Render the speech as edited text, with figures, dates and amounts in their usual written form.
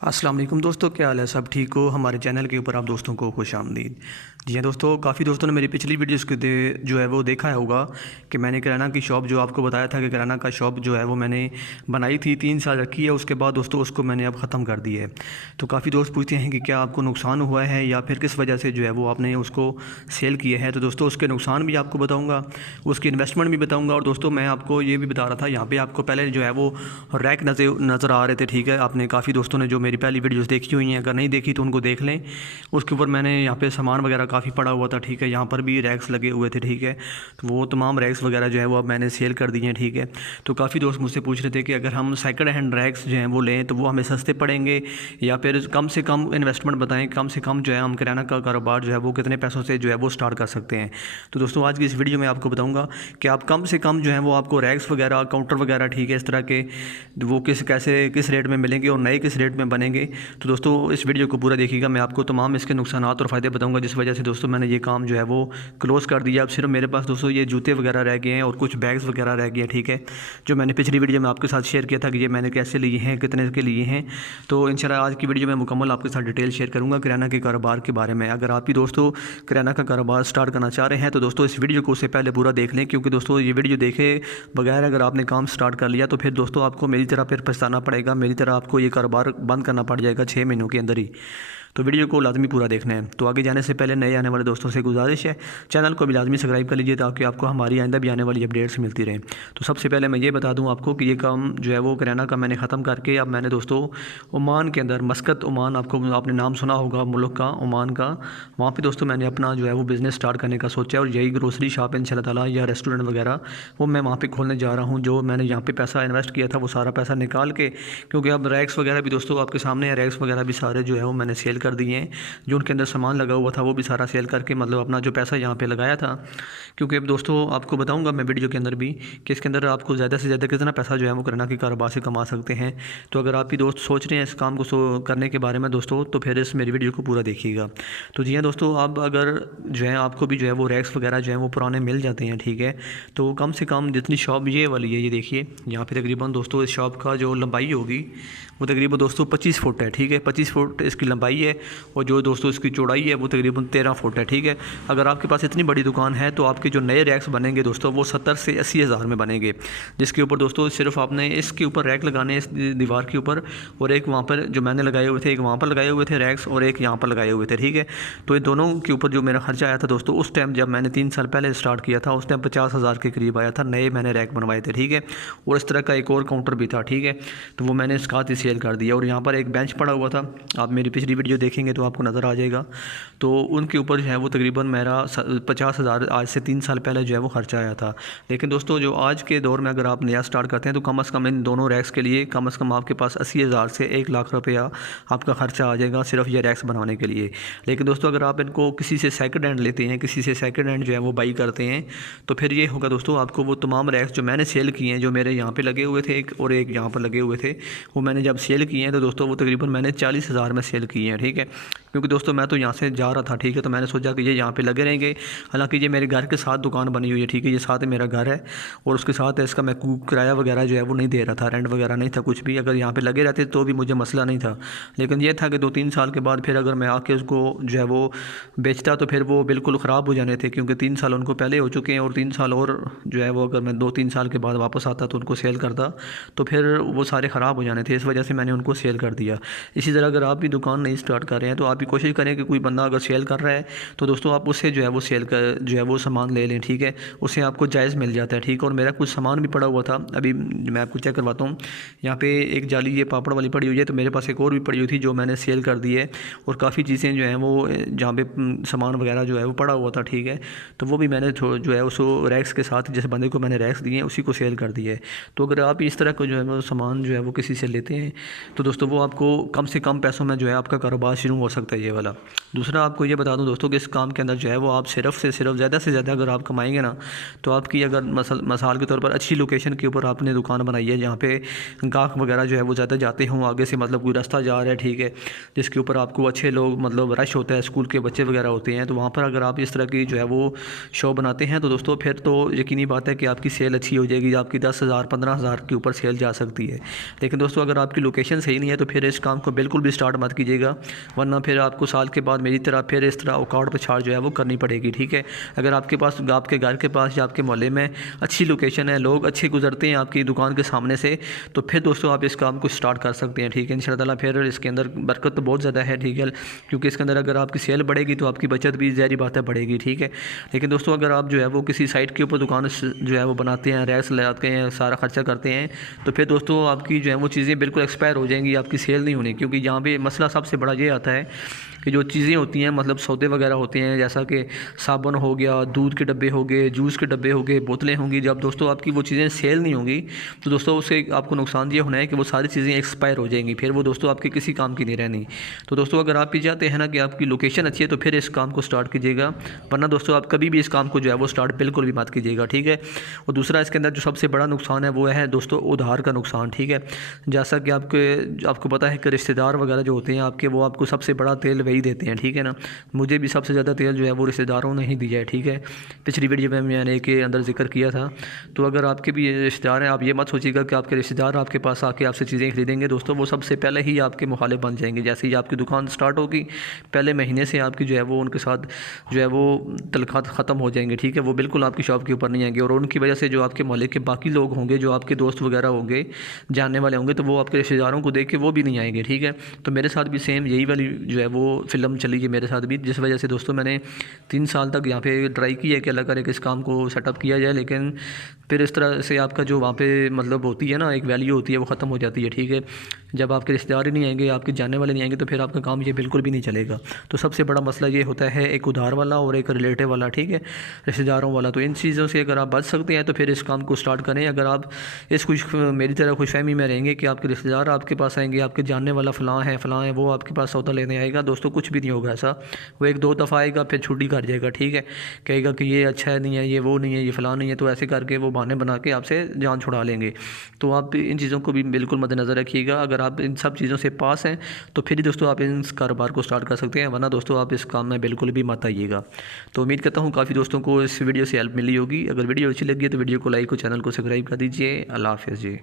अस्सलाम वालेकुम दोस्तों, क्या हाल है? सब ठीक हो? हमारे चैनल के ऊपर आप दोस्तों को खुश आमदीद। जी हाँ दोस्तों, काफ़ी दोस्तों ने मेरी पिछली वीडियोस के जो है वो देखा होगा कि मैंने किराना की शॉप जो आपको बताया था कि किराना का शॉप जो है वो मैंने बनाई थी, 3 साल रखी है। उसके बाद दोस्तों उसको मैंने अब ख़त्म कर दी है। तो काफ़ी दोस्त पूछते हैं कि क्या आपको नुकसान हुआ है या फिर किस वजह से जो है वो आपने उसको सेल किया है। तो दोस्तों उसके नुकसान भी आपको बताऊँगा, उसकी इन्वेस्टमेंट भी बताऊँगा। और दोस्तों मैं आपको ये भी बता रहा था, यहाँ पर आपको पहले जो है वो रैक नज़र आ रहे थे, ठीक है। आपने काफ़ी दोस्तों ने जो मेरी पहली वीडियोस देखी हुई हैं, अगर नहीं देखी तो उनको देख लें। उसके ऊपर मैंने यहाँ पे सामान वगैरह काफ़ी पड़ा हुआ था, ठीक है। यहाँ पर भी रैक्स लगे हुए थे, ठीक है। तो वो तमाम रैक्स वगैरह जो है वो अब मैंने सेल कर दिए हैं, ठीक है। तो काफ़ी दोस्त मुझसे पूछ रहे थे कि अगर हम सेकंड हैंड रैक्स जो हैं वो लें तो वो हमें सस्ते पड़ेंगे या फिर कम से कम इन्वेस्टमेंट बताएं, कम से कम जो है हम किराना का कारोबार जो है वो कितने पैसों से जो है वो स्टार्ट कर सकते हैं। तो दोस्तों आज की इस वीडियो में आपको बताऊँगा कि आप कम से कम जो है वो आपको रैक्स वगैरह, काउंटर वगैरह, ठीक है, इस तरह के वो किस रेट में मिलेंगे और नए किस रेट में बनेंगे। तो दोस्तों इस वीडियो को पूरा देखिएगा, मैं आपको तमाम इसके नुकसानात और फ़ायदे बताऊंगा, जिस वजह से दोस्तों मैंने ये काम जो है वो क्लोज़ कर दिया। अब सिर्फ मेरे पास दोस्तों ये जूते वगैरह रह गए हैं और कुछ बैग्स वगैरह रह गए हैं, ठीक है। जो मैंने पिछली वीडियो में आपके साथ शेयर किया था कि ये मैंने कैसे लिए हैं, कितने के लिए हैं। तो इंशाल्लाह आज की वीडियो में मुकम्मल आपके साथ डिटेल शेयर करूँगा किराना के कारोबार के बारे में। अगर आप भी दोस्तों किराना का कारोबार स्टार्ट करना चाह रहे हैं तो दोस्तों इस वीडियो को उससे पहले पूरा देख लें, क्योंकि दोस्तों ये वीडियो देखे बगैर अगर आपने काम स्टार्ट कर लिया तो फिर दोस्तों आपको मेरी तरह फिर पछताना पड़ेगा, मेरी तरह आपको ये कारोबार बंद करना पड़ जाएगा 6 महीनों के अंदर ही। तो वीडियो को लाजमी पूरा देखना है। तो आगे जाने से पहले नए आने वाले दोस्तों से गुजारिश है, चैनल को भी लाजमी सब्सक्राइब कर लीजिए ताकि आपको हमारी आइंदा भी आने वाली अपडेट्स मिलती रहें। तो सबसे पहले मैं ये बता दूं आपको कि ये काम जो है वो किराना का मैंने ख़त्म करके अब मैंने दोस्तों ओमान के अंदर, मस्कत ओमान, आपने नाम सुना होगा मुल्क का, ओमान का, वहाँ पर दोस्तों मैंने अपना जो है वो बिज़नेस स्टार्ट करने का सोचा है। और यही ग्रोसरी शॉप इंशाल्लाह ताला या रेस्टोरेंट वगैरह वो मैं वहाँ पर खोलने जा रहा हूँ। जो मैंने यहाँ पर पैसा इन्वेस्ट किया था वो सारा पैसा निकाल के, क्योंकि अब रैक्स वगैरह भी दोस्तों आपके सामने है, रैक्स वगैरह भी सारे जो है वो मैंने सेल कर दिए हैं। जो उनके अंदर सामान लगा हुआ था वो भी सारा सेल करके, मतलब अपना जो पैसा यहाँ पे लगाया था, क्योंकि अब दोस्तों आपको बताऊंगा मैं वीडियो के अंदर भी कि इसके अंदर आपको ज़्यादा से ज़्यादा कितना पैसा जो है वो किराना के कारोबार से कमा सकते हैं। तो अगर आप भी दोस्त सोच रहे हैं इस काम को करने के बारे में दोस्तों, तो फिर इस मेरी वीडियो को पूरा देखिएगा। तो जी हाँ दोस्तों, अब अगर जो है आपको भी जो है वो रैक्स वगैरह जो है वो पुराने मिल जाते हैं, ठीक है। तो कम से कम जितनी शॉप ये वाली है, ये देखिए यहाँ पे तकरीबन दोस्तों इस शॉप का जो लंबाई होगी वो तकरीबन दोस्तों 25 फुट है, ठीक है। 25 फुट इसकी लंबाई है और जो दोस्तों इसकी चौड़ाई है वो तकरीबन 13 फुट है, ठीक है। अगर आपके पास इतनी बड़ी दुकान है तो आपके जो नए रैक्स बनेंगे दोस्तों वो 70 से 80 हज़ार में बनेंगे, जिसके ऊपर दोस्तों सिर्फ आपने इसके ऊपर रैक लगाने इस दीवार के ऊपर, और एक वहाँ पर जो मैंने लगाए हुए थे, एक वहाँ पर लगाए हुए थे रैक्स और एक यहाँ पर लगाए हुए थे, ठीक है। तो ये दोनों के ऊपर जो मेरा खर्चा आया था दोस्तों उस टाइम जब मैंने 3 साल पहले स्टार्ट किया था, उस टाइम 50 हज़ार के करीब आया था। नए मैंने रैक बनवाए थे, ठीक है। और इस तरह का एक और काउंटर भी था, ठीक है। तो वो मैंने इसका ही सेल कर दिया। और यहाँ पर एक बेंच पड़ा हुआ था, आप मेरी पिछली वीडियो देखेंगे तो आपको नज़र आ जाएगा। तो उनके ऊपर जो है वो तकरीबन मेरा 50 हज़ार आज से 3 साल पहले जो है वो खर्चा आया था। लेकिन दोस्तों जो आज के दौर में अगर आप नया स्टार्ट करते हैं तो कम से कम इन दोनों रैक्स के लिए कम से कम आपके पास 80 हज़ार से 1 लाख रुपया आपका खर्चा आ जाएगा सिर्फ ये रैक्स बनवाने के लिए। लेकिन दोस्तों अगर आप इनको किसी से सेकंड हैंड लेते हैं, किसी से सेकंड हैंड जो है वो बाई करते हैं, तो फिर ये होगा दोस्तों आपको वो तमाम रैक्स जो मैंने सेल किए हैं, जो मेरे यहाँ पे लगे हुए थे एक और एक यहाँ पर लगे हुए थे, वो मैंने जब सेल किए हैं तो दोस्तों वो तकरीबन मैंने 40 हज़ार में सेल किए हैं, ठीक है। क्योंकि दोस्तों मैं तो यहाँ से जा रहा था, ठीक है। तो मैंने सोचा कि ये यहाँ पे लगे रहेंगे। हालांकि ये मेरे घर के साथ दुकान बनी हुई है, ठीक है। ये साथ मेरा घर है और उसके साथ इसका मैं किराया वगैरह जो है वो नहीं दे रहा था, रेंट वगैरह नहीं था कुछ भी। अगर यहाँ पे लगे रहते तो भी मुझे मसला नहीं था। लेकिन ये था कि 2-3 साल के बाद फिर अगर मैं आके उसको जो है वो बेचता तो फिर वो बिल्कुल ख़राब हो जाने थे, क्योंकि 3 साल उनको पहले हो चुके हैं और 3 साल और जो है वो अगर मैं 2-3 साल के बाद वापस आता तो उनको सेल करता तो फिर वो सारे ख़राब हो जाने थे। इस वजह से मैंने उनको सेल कर दिया। इसी तरह अगर आप भी दुकान नहीं स्टार्ट कर रहे हैं तो आप भी कोशिश करें कि कोई बंदा अगर सेल कर रहा है तो दोस्तों आप उससे जो है वो सेल कर जो है वो सामान ले लें, ठीक है। उससे आपको जायज़ मिल जाता है, ठीक है। और मेरा कुछ सामान भी पड़ा हुआ था, अभी मैं आपको चेक करवाता हूँ। यहाँ पे एक जाली ये पापड़ वाली पड़ी हुई है, तो मेरे पास एक और भी पड़ी हुई थी जो मैंने सेल कर दी है। और काफ़ी चीज़ें जो हैं वो जहाँ पे सामान वगैरह जो है वो पड़ा हुआ था, ठीक है। तो वो भी मैंने जो है उसको रैक्स के साथ, जैसे बंदे को मैंने रैक्स दिए हैं उसी को सेल कर दिया है। तो अगर आप इस तरह का जो है वो सामान जो है वो किसी से लेते हैं तो दोस्तों वो आपको कम से कम पैसों में जो है आपका कारोबार शुरू हो सकता है ये वाला। दूसरा आपको ये बता दूं दोस्तों कि इस काम के अंदर जो है वो आप सिर्फ से ज़्यादा अगर आप कमाएंगे ना, तो आपकी अगर मसाल के तौर पर अच्छी लोकेशन के ऊपर आपने दुकान बनाई है जहाँ पे गाहक वगैरह जो है वो ज़्यादा जाते हों, आगे से मतलब कोई रास्ता जा रहा है, ठीक है, जिसके ऊपर आपको अच्छे लोग मतलब रश होता है, स्कूल के बच्चे वगैरह होते हैं, तो वहाँ पर अगर आप इस तरह की जो है वो शॉप बनाते हैं तो दोस्तों फिर तो यकीनी बात है कि आपकी सेल अच्छी हो जाएगी, आपकी 10,000 15,000 के ऊपर सेल जा सकती है। लेकिन दोस्तों अगर आपकी लोकेशन सही नहीं है तो फिर इस काम को बिल्कुल भी स्टार्ट मत कीजिएगा, वरना फिर आपको साल के बाद मेरी तरह फिर इस तरह औकाड़ पछाड़ जो है वो करनी पड़ेगी, ठीक है। अगर आपके पास आपके घर के पास या आपके मोहल्ले में अच्छी लोकेशन है, लोग अच्छे गुजरते हैं आपकी दुकान के सामने से, तो फिर दोस्तों आप इस काम को स्टार्ट कर सकते हैं, ठीक है। इंशाअल्लाह फिर इसके अंदर बरकत तो बहुत ज़्यादा है, ठीक है, क्योंकि इसके अंदर अगर आपकी सेल बढ़ेगी तो आपकी बचत भी ज़ाहिर बात है बढ़ेगी, ठीक है। लेकिन दोस्तों अगर आप जो है वो किसी साइट के ऊपर दुकान जो है वो बनाते हैं, रैक्स लगाते हैं, सारा खर्चा करते हैं, तो फिर दोस्तों आपकी जो है वो चीज़ें बिल्कुल एक्सपायर हो जाएंगी, आपकी सेल नहीं होनी। क्योंकि यहाँ पे मसला सबसे बड़ा ये आता है कि जो चीज़ें होती हैं मतलब सौदे वगैरह होते हैं, जैसा कि साबुन हो गया, दूध के डब्बे हो गए, जूस के डब्बे हो गए, बोतलें होंगी, जब दोस्तों आपकी वो चीज़ें सेल नहीं होंगी तो दोस्तों उससे आपको नुकसान ये होना है कि वो सारी चीज़ें एक्सपायर हो जाएंगी, फिर वो दोस्तों आपके किसी काम की नहीं रहनी। तो दोस्तों अगर आप भी चाहते हैं ना कि आपकी लोकेशन अच्छी है तो फिर इस काम को स्टार्ट कीजिएगा, वरना दोस्तों आप कभी भी इस काम को जो है वो स्टार्ट बिल्कुल भी मत कीजिएगा, ठीक है। और दूसरा इसके अंदर जो सबसे बड़ा नुकसान है वो है दोस्तों उधार का नुकसान, ठीक है। जैसा कि आपको पता है कि रिश्तेदार वगैरह जो होते हैं आपके, वो आपको सबसे बड़ा तेल वही देते हैं, ठीक है ना। मुझे भी सबसे ज़्यादा तेल जो है वो रिश्तेदारों ने ही दिया है, ठीक है। पिछली वीडियो में मैंने के अंदर जिक्र किया था। तो अगर आपके भी रिश्तेदार हैं, आप ये मत सोचिएगा कि आपके रिश्तेदार आपके पास आके आपसे चीज़ें खरीदेंगे, दोस्तों वो सबसे पहले ही आपके मुखालिफ बन जाएंगे। जैसे ही आपकी दुकान स्टार्ट होगी, पहले महीने से आपकी जो है वो उनके साथ जो है वो तल्लुकात ख़त्म हो जाएंगे, ठीक है। वो बिल्कुल आपकी शॉप के ऊपर नहीं आएंगे, और उनकी वजह से जो आपके मोहल्ले के बाकी लोग होंगे, जो आपके दोस्त वगैरह होंगे, जानने वाले होंगे, तो वो आपके रिश्तेदारों को देख के वो भी नहीं आएंगे, ठीक है। तो मेरे साथ भी सेम यही वाली जो है वो फ़िल्म चली है मेरे साथ भी, जिस वजह से दोस्तों मैंने 3 साल तक यहाँ पे ट्राई की है कि अल्लाह करे कि इस काम को सेटअप किया जाए, लेकिन फिर इस तरह से आपका जो वहाँ पे मतलब होती है ना एक वैल्यू होती है वो ख़त्म हो जाती है, ठीक है। जब आपके रिश्तेदार ही नहीं आएंगे, आपके जानने वाले नहीं आएंगे, तो फिर आपका काम ये बिल्कुल भी नहीं चलेगा। तो सबसे बड़ा मसला ये होता है एक उधार वाला और एक रिलेटिव वाला, ठीक है, रिश्तेदारों वाला। तो इन चीज़ों से अगर आप बच सकते हैं तो फिर इस काम को स्टार्ट करें। अगर आप इस मेरी तरह खुशफहमी में रहेंगे कि आपके रिश्तेदार आपके पास आएंगे, आपके जानने वाला फ़लाँ है वो आपके पास सौदा लेने आएगा, दोस्तों कुछ भी नहीं होगा ऐसा। वो 1-2 दफ़ा आएगा फिर छुट्टी कर जाएगा, ठीक है, कहेगा कि ये अच्छा नहीं है, ये वो नहीं है, ये फ़लाँ नहीं है, तो ऐसे करके वो बहाने बना के आपसे जान छुड़ा लेंगे। तो आप इन चीज़ों को भी बिल्कुल मद्देनज़र रखिएगा। अगर आप इन सब चीज़ों से पास हैं तो फिर ही दोस्तों आप इस कारोबार को स्टार्ट कर सकते हैं, वरना दोस्तों आप इस काम में बिल्कुल भी मत आइएगा। तो उम्मीद करता हूँ काफ़ी दोस्तों को इस वीडियो से हेल्प मिली होगी। अगर वीडियो अच्छी लगी है तो वीडियो को लाइक और चैनल को सब्सक्राइब कर दीजिए। अल्लाह हाफ़िज़ जी।